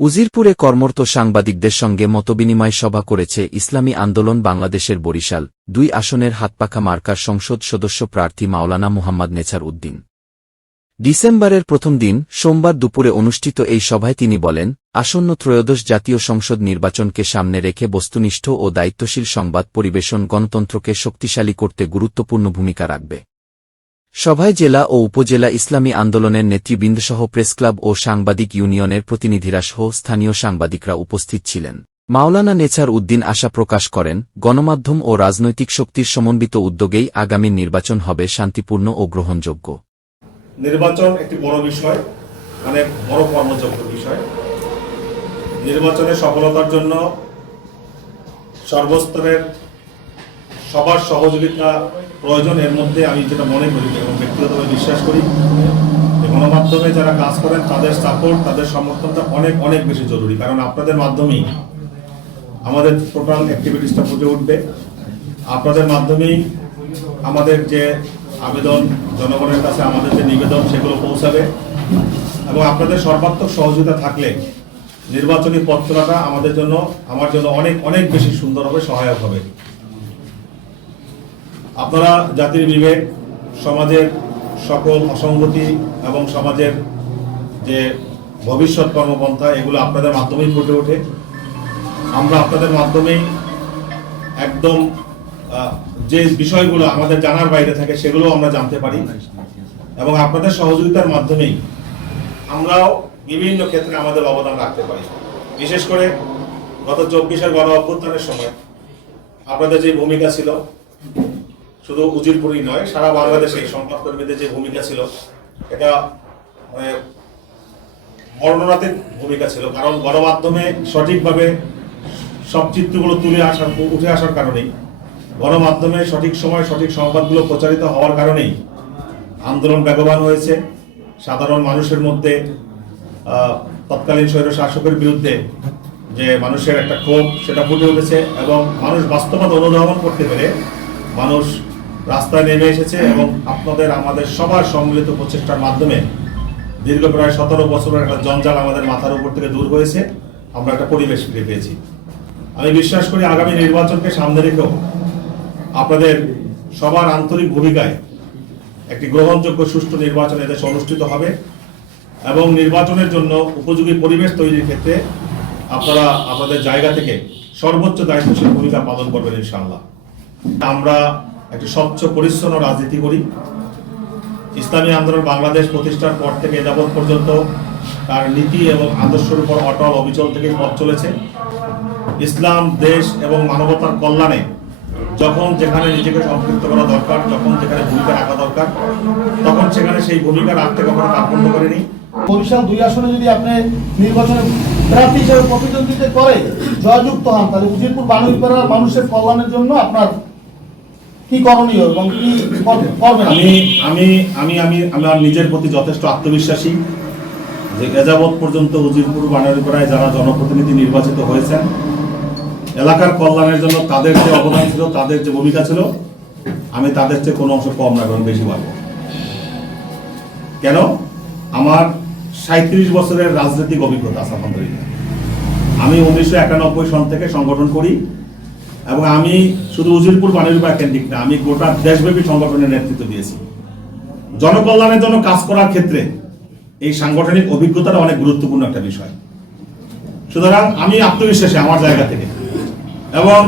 উজিরপুরে কর্মরত সাংবাদিকদের সঙ্গে মতবিনিময় সভা করেছে ইসলামী আন্দোলন বাংলাদেশের বরিশাল ২ আসনের হাতপাখা মার্কার সংসদ সদস্য প্রার্থী মাওলানা মুহাম্মদ নেছার উদ্দিন। ডিসেম্বরের প্রথম দিন সোমবার দুপুরে অনুষ্ঠিত এই সভায় তিনি বলেন, আসন্ন ত্রয়োদশ জাতীয় সংসদ নির্বাচনকে সামনে রেখে বস্তুনিষ্ঠ ও দায়িত্বশীল সংবাদ পরিবেশন গণতন্ত্রকে শক্তিশালী করতে গুরুত্বপূর্ণ ভূমিকা রাখবে। সভায় জেলা ও উপজেলা ইসলামী আন্দোলনের নেতৃবৃন্দসহ প্রেসক্লাব ও সাংবাদিক ইউনিয়নের প্রতিনিধিরা সহ স্থানীয় সাংবাদিকরা উপস্থিত ছিলেন। মাওলানা নেছার উদ্দিন আশা প্রকাশ করেন, গণমাধ্যম ও রাজনৈতিক শক্তির সমন্বিত উদ্যোগেই আগামী নির্বাচন হবে শান্তিপূর্ণ ও গ্রহণযোগ্য। নির্বাচন একটি বড় বিষয়, অনেক বড় কর্মযোগ্য বিষয়। নির্বাচনের সফলতার জন্য সর্বস্তরের সবার সহযোগিতা প্রয়োজন। এর মধ্যে আমি যেটা মনে করি এবং ব্যক্তিগতভাবে বিশ্বাস করি, গণমাধ্যমে যারা কাজ করেন তাদের সাপোর্ট, তাদের সমর্থনটা অনেক অনেক বেশি জরুরি। কারণ আপনাদের মাধ্যমেই আমাদের টোটাল অ্যাক্টিভিটিসটা ফুটে উঠবে। আপনাদের মাধ্যমেই আমাদের যে আবেদন, জনগণের কাছে আমাদের যে নিবেদন, সেগুলো পৌঁছাবে এবং আপনাদের সর্বাত্মক সহযোগিতা থাকলে নির্বাচনী পথ চলাটা আমার জন্য অনেক অনেক বেশি সুন্দর হবে, সহায়ক হবে। আপনারা জাতির বিবেক, সমাজের সকল অসঙ্গতি এবং সমাজের যে ভবিষ্যৎ কর্মপন্থা, এগুলো আপনাদের মাধ্যমেই ফুটে ওঠে। আমরা আপনাদের মাধ্যমেই একদম যে বিষয়গুলো আমাদের জানার বাইরে থাকে সেগুলো আমরা জানতে পারি এবং আপনাদের সহযোগিতার মাধ্যমেই আমরাও বিভিন্ন ক্ষেত্রে আমাদের অবদান রাখতে পারি। বিশেষ করে গত ২৪-এর গণ অভ্যুত্থানের সময় আপনাদের যে ভূমিকা ছিল, শুধু উজিরপুরই নয়, সারা বাংলাদেশে সংবাদকর্মীদের যে ভূমিকা ছিল, এটা বর্ণনাতীত ভূমিকা ছিল। কারণ গণমাধ্যমে সঠিকভাবে সব চিত্রগুলো উঠে আসার কারণেই, গণমাধ্যমে সঠিক সময় সঠিক সংবাদগুলো প্রচারিত হওয়ার কারণেই আন্দোলন বেগবান হয়েছে। সাধারণ মানুষের মধ্যে তৎকালীন স্বৈর শাসকের বিরুদ্ধে যে মানুষের একটা ক্ষোভ, সেটা ফুটে উঠেছে এবং মানুষ বাস্তবতা অনুধাবন করতে পেরে মানুষ রাস্তায় নেমে এসেছে এবং আপনাদের আমাদের সবার সম্মিলিত প্রচেষ্টার মাধ্যমে দীর্ঘ প্রায় ১৭ বছরের একটা জঞ্জাল আমাদের মাথার উপর থেকে দূর হয়েছে। আমরা একটা পরিবেশ ফিরে পেয়েছি। আমি বিশ্বাস করি আগামী নির্বাচনকে সামনে রেখেও আপনাদের সবার আন্তরিক ভূমিকায় একটি গ্রহণযোগ্য সুষ্ঠু নির্বাচন এদেশে অনুষ্ঠিত হবে এবং নির্বাচনের জন্য উপযোগী পরিবেশ তৈরির ক্ষেত্রে আপনারা আপনাদের জায়গা থেকে সর্বোচ্চ দায়িত্বশীল ভূমিকা পালন করবেন ইনশাআল্লাহ। আমরা একটি স্বচ্ছ পরিচ্ছন্ন রাজনীতি করি। ইসলামী আন্দোলন বাংলাদেশ প্রতিষ্ঠার পর থেকে এ যাবৎ পর্যন্ত তার নীতি এবং আদর্শের উপর অটল অবিচল থেকে পথ চলেছে। ইসলাম, দেশ এবং মানবতার কল্যাণে যখন যেখানে নিজেকে সম্পৃক্ত করা দরকার, যখন যেখানে ভূমিকা রাখা দরকার, তখন সেখানে সেই ভূমিকা রাখতে কখনো কার্পণ্য করেনি। বরিশাল ২ আসনে যদি আপনি নির্বাচনে প্রার্থী হিসেবে প্রতিদ্বন্দ্বিতা করে জয়যুক্ত হন, তাহলে উজিরপুর বাণিজ্যপাড়ার মানুষের কল্যাণের জন্য আপনার কি করণীয় এবং কি করবেন? আমার নিজের প্রতি যথেষ্ট আত্মবিশ্বাসী যে এযাবৎ পর্যন্ত উজিরপুর বাণিজ্যপাড়ায় যারা জনপ্রতিনিধি নির্বাচিত হয়েছেন, এলাকার কল্যাণের জন্য তাদের যে অবদান ছিল, তাদের যে ভূমিকা ছিল, আমি তাদের চেয়ে কোনো অংশ কম না, কারণ বেশি পারবো। কেন? আমার ৩৭ বছরের রাজনৈতিক অভিজ্ঞতা আছে আলহামদুলিল্লাহ। আমি ১৯৯১ সন থেকে সংগঠন করি এবং আমি শুধু উজিরপুর বাণিজ্যপাড়া কেন্দ্রিক না, আমি গোটা দেশব্যাপী সংগঠনের নেতৃত্ব দিয়েছি। জনকল্যাণের জন্য কাজ করার ক্ষেত্রে এই সাংগঠনিক অভিজ্ঞতাটা অনেক গুরুত্বপূর্ণ একটা বিষয়। সুতরাং আমি আত্মবিশ্বাসী আমার জায়গা থেকে, এবং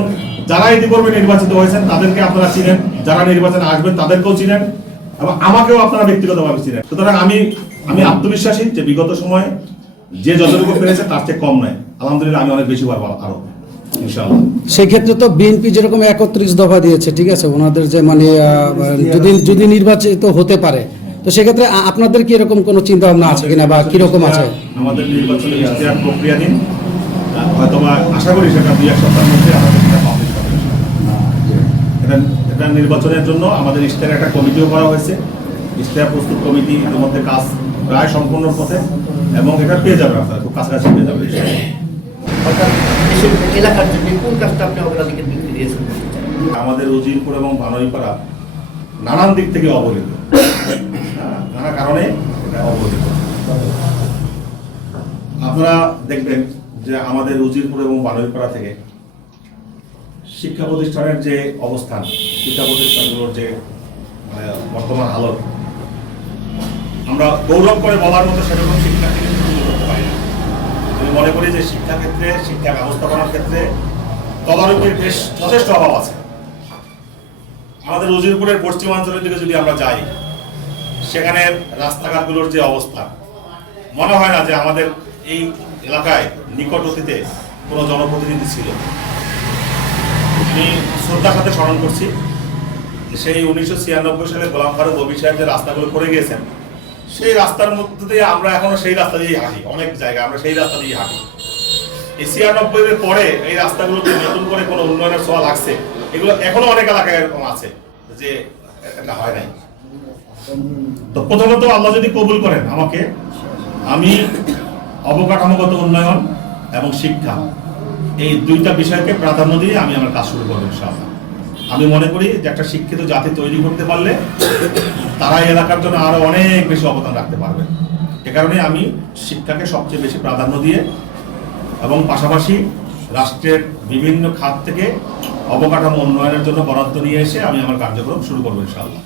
যারা ইতিপূর্বে নির্বাচিত হয়েছেন তাদেরকে আপনারা চিনেন, যারা নির্বাচনে আসবেন তাদেরকেও চিনেন এবং আমাকেও আপনারা ব্যক্তিগতভাবে চিনেন। সুতরাং আমি আত্মবিশ্বাসী যে বিগত সময়ে যে যতটুকু পেরেছে তার চেয়ে কম নয়। আলহামদুলিল্লাহ আমি অনেক বেশি পারবো আরো ইনশাআল্লাহ। সেক্ষেত্রে তো বিএনপি যেরকম ৩১ দফা দিয়েছে, ঠিক আছে, ওনাদের যে মানে যদি নির্বাচিত হতে পারে, তো সেক্ষেত্রে আপনাদের কি এরকম কোনো চিন্তা ভাবনা আছে কিনা বা কিরকম আছে? আমাদের নির্বাচনী ইশতেহার প্রক্রিয়াধীন, হয়তো আশা করি সেটা ২-১ সপ্তাহের মধ্যে আমাদের সেটা পাবলিশ হবে। এটা নির্বাচনের জন্য আমাদের ইশতেহার একটা কমিটিও করা হয়েছে। ইশতেহার প্রস্তুত কমিটি এর মধ্যে কাজ প্রায় সম্পূর্ণ পথে এবং এটা পেয়ে যাবে, আপনারা খুব কাছাকাছি পেয়ে যাবে। আমাদের উজিরপুর এবং বাণিজ্যপাড়া নানান দিক থেকে অবহেলিত, নানা কারণে এটা অবহেলিত। আপনারা দেখবেন যে আমাদের উজিরপুর এবং বানুইপাড়া থেকে শিক্ষা প্রতিষ্ঠানের যে অবস্থান, শিক্ষা প্রতিষ্ঠানগুলোর যে বর্তমান হালত, আমরা গৌরব করে বলার মতো সেরকম শিক্ষা থেকে শুরু করতে পারি না। আমি মনে করি যে শিক্ষা ক্ষেত্রে, শিক্ষা ব্যবস্থাপনার ক্ষেত্রে তদারকির বেশ যথেষ্ট অভাব আছে। আমাদের উজিরপুরের পশ্চিমাঞ্চলের দিকে যদি আমরা যাই, সেখানে রাস্তাঘাটগুলোর যে অবস্থা, মনে হয় না যে আমাদের এই এলাকায় নিকট অতীতে কোনো জনপ্রতিনিধি ছিল। আমি শ্রদ্ধার সাথে স্মরণ করছি সেই 1996 সালে গোলাম ফারুক ওবি সাহেব যে রাস্তাগুলো করে গিয়েছেন, সেই রাস্তার মধ্যে দিয়ে আমরা এখনো সেই রাস্তা দিয়েই হাঁটি। অনেক জায়গায় আমরা সেই রাস্তা দিয়ে হাঁটি। এই 96 এর পরে এই রাস্তাগুলোতে নতুন করে কোনো উন্নয়নের ছোঁয়া লাগছে, এগুলো এখনো অনেক এলাকায় এরকম আছে যে এটা হয় নাই। তো প্রথমত আল্লাহ যদি কবুল করেন আমাকে, আমি অবকাঠামোগত উন্নয়ন এবং শিক্ষা এই দুইটা বিষয়কে প্রাধান্য দিয়ে আমি আমার কাজ শুরু করবো ইনশাআল্লাহ। আমি মনে করি যে একটা শিক্ষিত জাতি তৈরি করতে পারলে তারা এই এলাকার জন্য আরো অনেক বেশি অবদান রাখতে পারবে। এ কারণে আমি শিক্ষাকে সবচেয়ে বেশি প্রাধান্য দিয়ে এবং পাশাপাশি রাষ্ট্রের বিভিন্ন খাত থেকে অবকাঠামো উন্নয়নের জন্য বরাদ্দ নিয়ে এসে আমি আমার কার্যক্রম শুরু করবো ইনশাআল্লাহ।